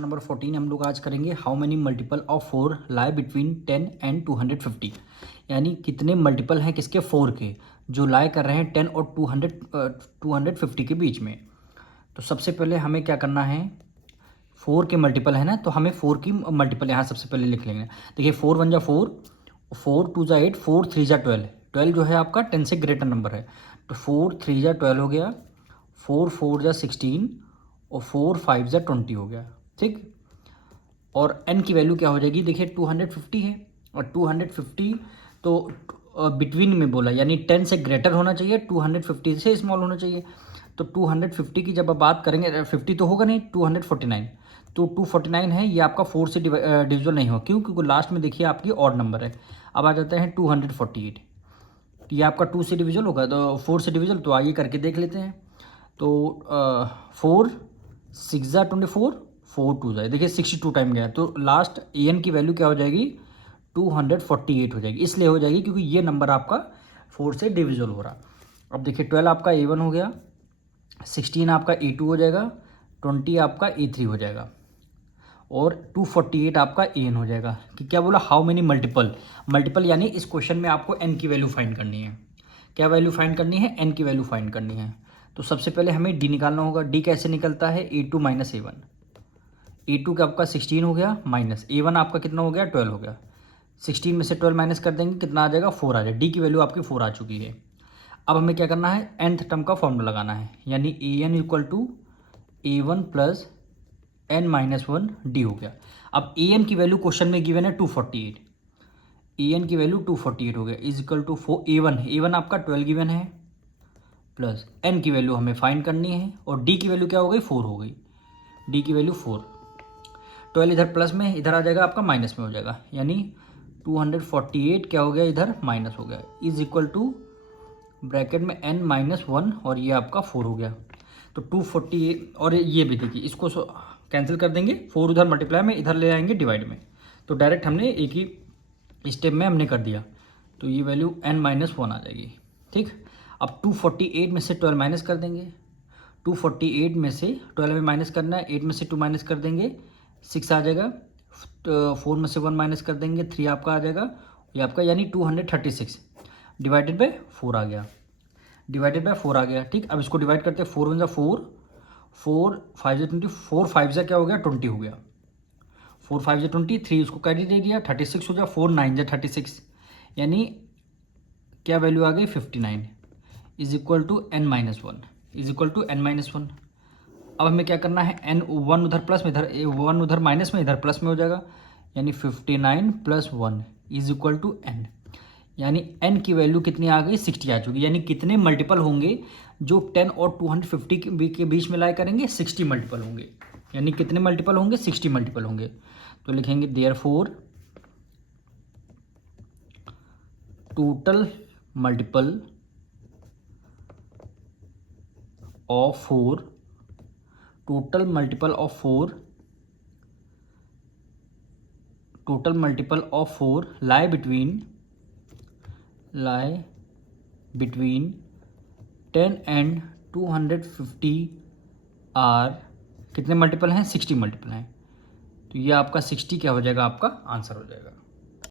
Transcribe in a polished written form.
Number 14 हम लोग आज करेंगे how many multiple of 4 lie between 10 and 250। यानी कितने मल्टीपल हैं किसके 4 के जो लाई कर रहे हैं 10 और 250 के बीच में। तो सबसे पहले हमें क्या करना है, 4 के मल्टीपल है ना, तो हमें 4 की मल्टीपल यहाँ सबसे पहले लिख लेंगे। देखिए 4 1 जा 4, 4 2 जा 8, 4 3 जा 12। 12 जो है आपका 10 से ग्रेटर नंबर है, तो 4 3 जा 12 हो गया, 4 4 जा 16 और 4 5 जा 20 हो गया। ठीक, और n की वैल्यू क्या हो जाएगी, देखिए 250 है और 250 तो बिटवीन में बोला, यानी 10 से ग्रेटर होना चाहिए, 250 से स्मॉल होना चाहिए। तो 250 की जब आप बात करेंगे, 50 तो होगा नहीं, 249, तो 249 है, ये आपका 4 से डिविजल नहीं होगा। क्यों? क्योंकि लास्ट में देखिए आपकी ऑड नंबर है। अब आ जाते हैं 248, ये आपका 2 से डिविजल होगा, तो 4 से डिविजल, तो आइए करके देख लेते हैं। तो 4 6 जा 24, 4 2 जाए, देखिए 62 टाइम गया, तो लास्ट an की वैल्यू क्या हो जाएगी, 248 हो जाएगी। इसलिए हो जाएगी क्योंकि ये नंबर आपका 4 से डिविजल हो रहा। अब देखिए 12 आपका a1 हो गया, 16 आपका a2 हो जाएगा, 20 आपका a3 हो जाएगा और 248 आपका an हो जाएगा। कि क्या बोला, हाउ मेनी मल्टीपल। मल्टीपल यानी इस क्वेश्चन में आपको n की वैल्यू फाइंड करनी है। क्या वैल्यू फाइंड करनी है, n की वैल्यू फाइंड करनी है। तो सबसे पहले हमें d निकालना होगा। d कैसे निकलता है, a2 माइनस a1। a2 का आपका 16 हो गया, माइनस a1 आपका कितना हो गया, 12 हो गया। 16 में से 12 माइनस कर देंगे, कितना आ जाएगा, 4 आ जाएगा। d की वैल्यू आपकी 4 आ चुकी है। अब हमें क्या करना है, nth टर्म का फॉर्मूला लगाना है, यानी an equal to a1 plus n minus 1 d हो गया। अब an की वैल्यू क्वेश्चन में गिवन है 248, an की वैल्यू 248 हो गया, इज इक्वल टू a1 आपका 12 गिवन है, प्लस n की वैल्यू हमें फाइंड करनी है और d की वैल्यू क्या हो गई, 4 हो गई। d की वैल्यू 4, 12 इधर प्लस में, इधर आ जाएगा आपका माइनस में हो जाएगा, यानी 248 क्या हो गया, इधर माइनस हो गया, इज इक्वल टू ब्रैकेट में n माइनस 1 और ये आपका 4 हो गया। तो 248 और ये भी देखिए, इसको कैंसिल कर देंगे, 4 उधर मल्टीप्लाई में, इधर ले आएंगे डिवाइड में, तो डायरेक्ट हमने एक ही स्टेप में हमने कर दिया। तो ये वैल्यू n माइनस 1 आ जाएगी। ठीक, अब 248 में से 12 माइनस कर देंगे, 248 में से 12 में माइनस करना है, 8 में से 2 माइनस कर देंगे, 6 आ जाएगा, तो 4 में से 1 माइनस कर देंगे, 3 आपका आ जाएगा, ये आपका यानी 236 डिवाइडेड बाय 4 आ गया, डिवाइडेड बाय 4 आ गया। ठीक, अब इसको डिवाइड करते हैं, 4 1 जा 4, 4 5 जा 20, 4 5 जा क्या हो गया, 20 हो गया, 4 5 जा 20, 3 उसको कैरी दे दिया, 36 हो गया, 4 9 जा 36, यानी क्या वैल्यू आ गई, 59 is equal to n minus 1, is equal to n minus 1। अब हमें क्या करना है, n 1 उधर प्लस में, इधर 1 उधर माइनस में, इधर प्लस में हो जाएगा, यानी 59 plus 1 is equal to n, यानी n की वैल्यू कितनी आ गई, 60 आ चुकी। यानी कितने मल्टीपल होंगे जो 10 और 250 के बीच में लाई करेंगे, 60 मल्टीपल होंगे। यानी कितने मल्टीपल होंगे, 60 मल्टीपल होंगे। तो लिखेंगे therefore total multiple of 4, total multiple of 4, total multiple of 4 lie between 10 and 250 are कितने मल्टीपल हैं, 60 मल्टीपल हैं। तो ये आपका 60 क्या हो जाएगा, आपका आंसर हो जाएगा।